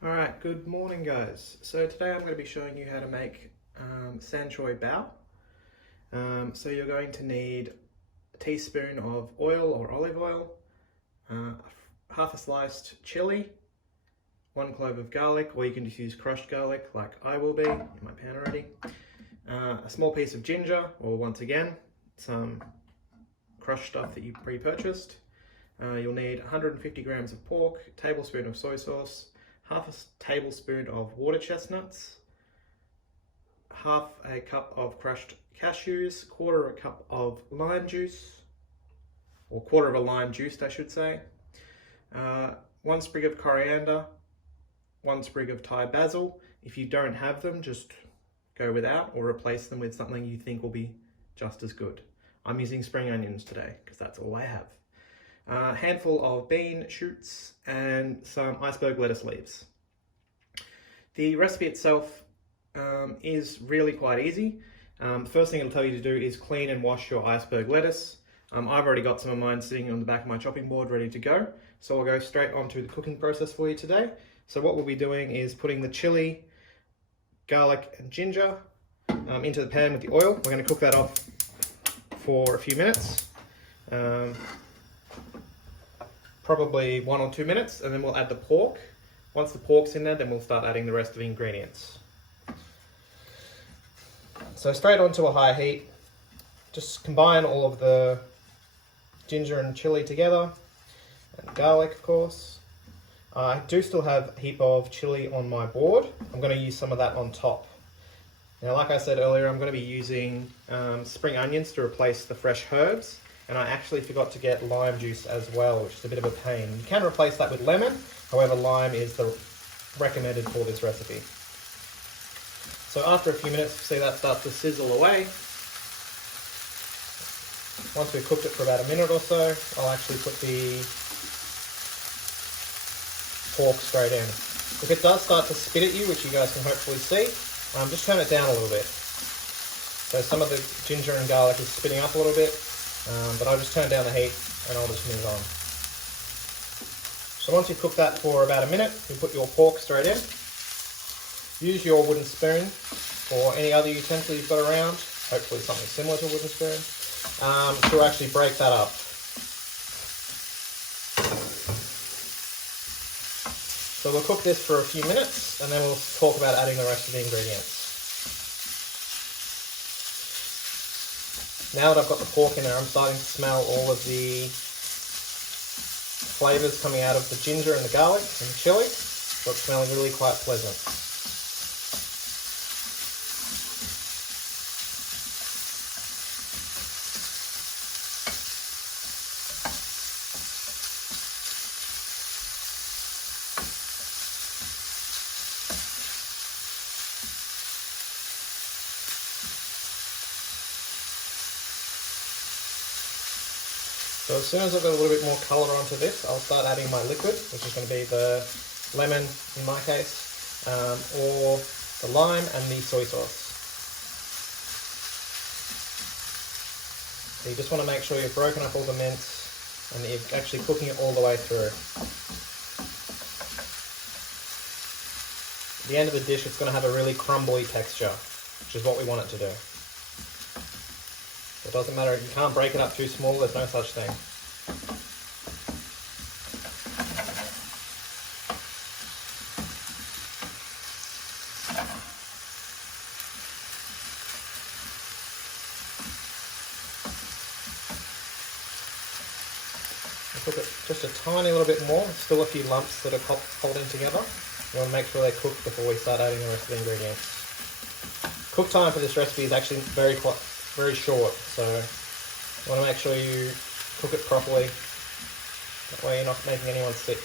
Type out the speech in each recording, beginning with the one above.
Alright, good morning guys. So today I'm going to be showing you how to make Choy Bow. So you're going to need a teaspoon of oil or olive oil, half a sliced chili, 1 clove of garlic, or you can just use crushed garlic like I will be in my pan already, a small piece of ginger, or once again, some crushed stuff that you pre-purchased. You'll need 150 grams of pork, a tablespoon of soy sauce, half a tablespoon of water chestnuts, half a cup of crushed cashews, quarter of a cup of lime juice, or quarter of a lime juiced I should say, 1 sprig of coriander, 1 sprig of Thai basil. If you don't have them, just go without or replace them with something you think will be just as good. I'm using spring onions today because that's all I have. A handful of bean shoots and some iceberg lettuce leaves. The recipe itself is really quite easy. The first thing it'll tell you to do is clean and wash your iceberg lettuce. I've already got some of mine sitting on the back of my chopping board ready to go, so I'll go straight onto the cooking process for you today. So what we'll be doing is putting the chili, garlic and ginger into the pan with the oil. We're going to cook that off for a few minutes. Probably 1 or 2 minutes, and then we'll add the pork. Once the pork's in there, then we'll start adding the rest of the ingredients. So straight onto a high heat, just combine all of the ginger and chili together, and garlic of course. I do still have a heap of chili on my board. I'm going to use some of that on top. Now like I said earlier, I'm going to be using spring onions to replace the fresh herbs. And I actually forgot to get lime juice as well, which is a bit of a pain. You can replace that with lemon, however lime is the recommended for this recipe. So after a few minutes, see that starts to sizzle away. Once we've cooked it for about a minute or so, I'll actually put the pork straight in. If it does start to spit at you, which you guys can hopefully see, just turn it down a little bit. So some of the ginger and garlic is spitting up a little bit. But I'll just turn down the heat and I'll just move on. So once you've cooked that for about a minute, you put your pork straight in. Use your wooden spoon or any other utensil you've got around, hopefully something similar to a wooden spoon, to actually break that up. So we'll cook this for a few minutes and then we'll talk about adding the rest of the ingredients. Now that I've got the pork in there, I'm starting to smell all of the flavours coming out of the ginger and the garlic and the chili, so it's smelling really quite pleasant. So as soon as I've got a little bit more colour onto this, I'll start adding my liquid, which is going to be the lemon in my case, or the lime and the soy sauce. So you just want to make sure you've broken up all the mince and that you're actually cooking it all the way through. At the end of the dish, it's going to have a really crumbly texture, which is what we want it to do. It doesn't matter, you can't break it up too small, there's no such thing. I'll cook it just a tiny little bit more, still a few lumps that are holding together. You want to make sure they're cooked before we start adding the rest of the ingredients. Cook time for this recipe is actually very short, so you want to make sure you cook it properly, that way you're not making anyone sick.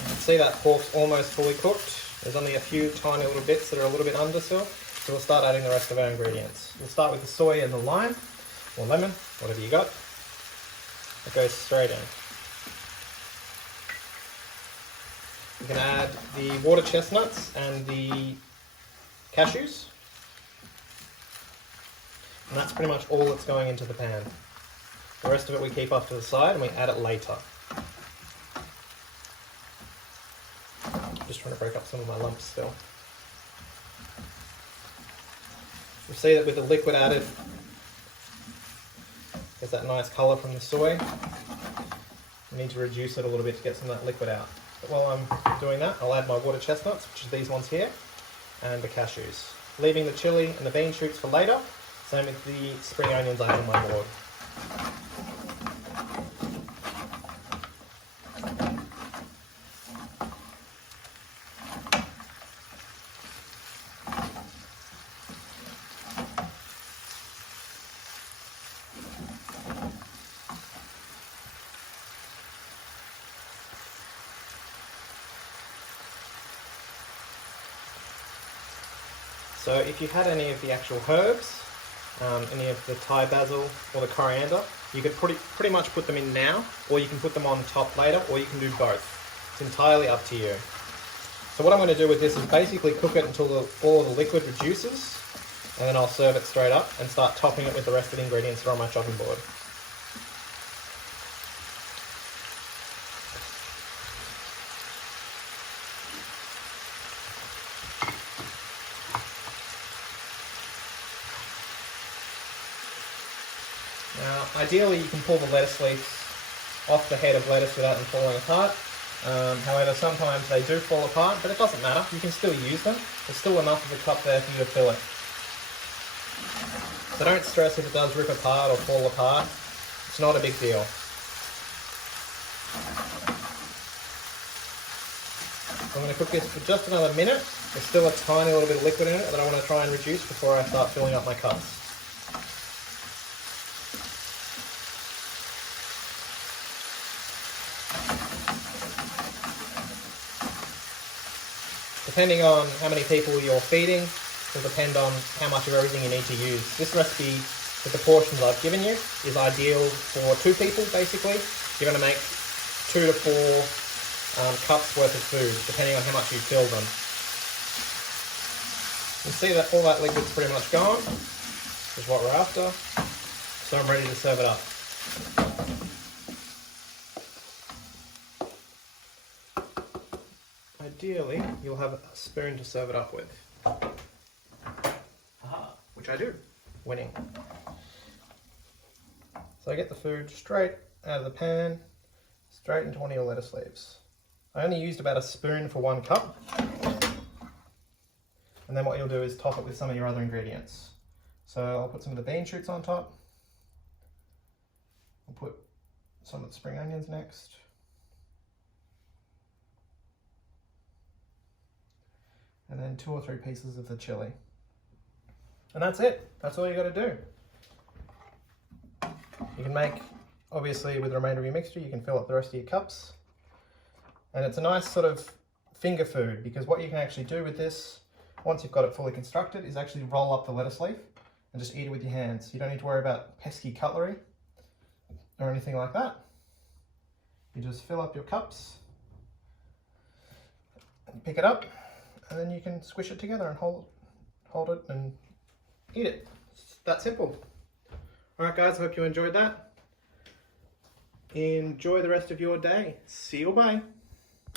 You can see that pork's almost fully cooked. There's only a few tiny little bits that are a little bit under still, so we'll start adding the rest of our ingredients. We'll start with the soy and the lime, or lemon, whatever you got. It goes straight in. You can add the water chestnuts and the cashews. And that's pretty much all that's going into the pan. The rest of it we keep off to the side and we add it later. Just trying to break up some of my lumps still. You see that with the liquid added, there's that nice colour from the soy. You need to reduce it a little bit to get some of that liquid out. But while I'm doing that, I'll add my water chestnuts, which is these ones here, and the cashews. Leaving the chili and the bean shoots for later. Same with the spring onions I have on my board. So if you had any of the actual herbs, any of the Thai basil or the coriander, you could pretty much put them in now, or you can put them on top later, or you can do both. It's entirely up to you. So what I'm going to do with this is basically cook it until all of the liquid reduces, and then I'll serve it straight up and start topping it with the rest of the ingredients that are on my chopping board. Now, ideally you can pull the lettuce leaves off the head of lettuce without them falling apart. However, sometimes they do fall apart, but it doesn't matter. You can still use them. There's still enough of a cup there for you to fill it. So don't stress if it does rip apart or fall apart. It's not a big deal. I'm going to cook this for just another minute. There's still a tiny little bit of liquid in it that I want to try and reduce before I start filling up my cups. Depending on how many people you're feeding, will depend on how much of everything you need to use. This recipe, with the portions I've given you, is ideal for 2 people basically. You're going to make 2 to 4 cups worth of food, depending on how much you fill them. You can see that all that liquid's pretty much gone, which is what we're after. So I'm ready to serve it up. Ideally, you'll have a spoon to serve it up with. Which I do. Winning. So I get the food straight out of the pan, straight into one of your lettuce leaves. I only used about a spoon for 1 cup. And then what you'll do is top it with some of your other ingredients. So I'll put some of the bean shoots on top. I'll put some of the spring onions next. And then 2 or 3 pieces of the chili. And that's it. That's all you got to do. You can make, obviously with the remainder of your mixture, you can fill up the rest of your cups. And it's a nice sort of finger food, because what you can actually do with this, once you've got it fully constructed, is actually roll up the lettuce leaf and just eat it with your hands. You don't need to worry about pesky cutlery or anything like that. You just fill up your cups, and pick it up, and then you can squish it together and hold it and eat it. It's that simple. Alright guys, hope you enjoyed that. Enjoy the rest of your day. See you, bye.